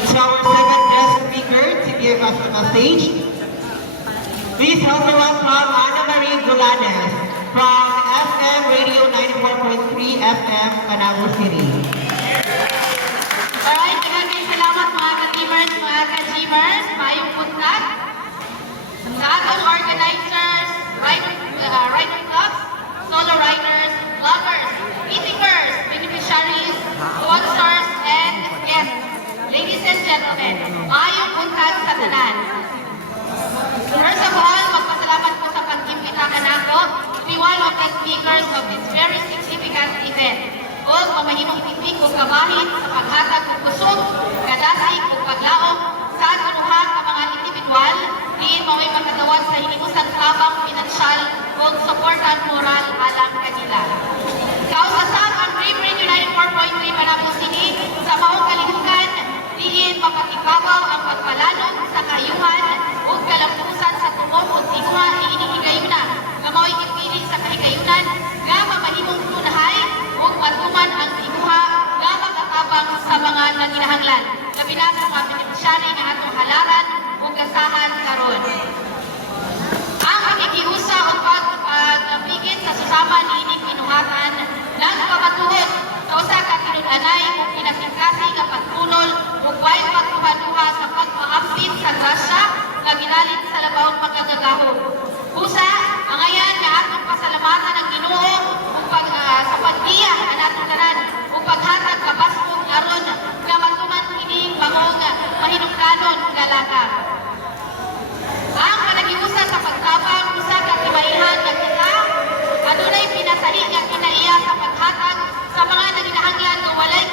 It's our seventh guest speaker to give us a message. Please help me welcome Ana Marie Gulanes from FM Radio 94.3 FM, Manalo City. Alright, maraming salamat mga ka-teamers, mga ka-gymers, mayong buntag. Sa atong organizers, rider clubs, solo riders, vloggers, meetingers, beneficiaries, sponsors, and guests. Ladies and gentlemen, mayong buntag sa tanan. First of all, magpasalamat po sa pag-imbita ka nako to be one of the speakers of this very significant event. O mamahimong titik o kamahin sa paghatag o kusog, kadasig o paglaog sa anuha ka mga individual, diin maway makatawag sa hinimusang tabang pinansyal o supportan moral alang kanila. Kausasab ang Dream Radio 94.3 Manapos City sa maong kalihukan, diin mapatibabaw ang pagpalalong sa kayuhan o kalampusan sa tumong o tigwa ni inihigayuna na mao'y ipiling sa kahigayunan nga mamahimong tunahay o matuman ang tibuha nga makatabang sa mga nanginahanglan. Labi na sa mga beneficiary ng atong halaran o gasahan karon. Ang pakikiusa o pagpigit sa susama ni ining kinuhatan ng pamatuhod sa usa ka kinunanay o pinasingkasi nga pagtulol o way pagtuhaduha sa pagpaampit sa grasya nga ginalit sa labawang pagkagagahog. Usa, ang ayan nga atong pasalamatan ng Ginoo sa pagdiya ang atong tanan o paghatag kapasmog aron nga matuman kini bangong mahinungkanon nga lakang. Ang panagiusa sa pagtabang usa ka tibayihan nga kita adunay pinasahi nga kinaiya sa paghatag sa mga naginahanglan nga walay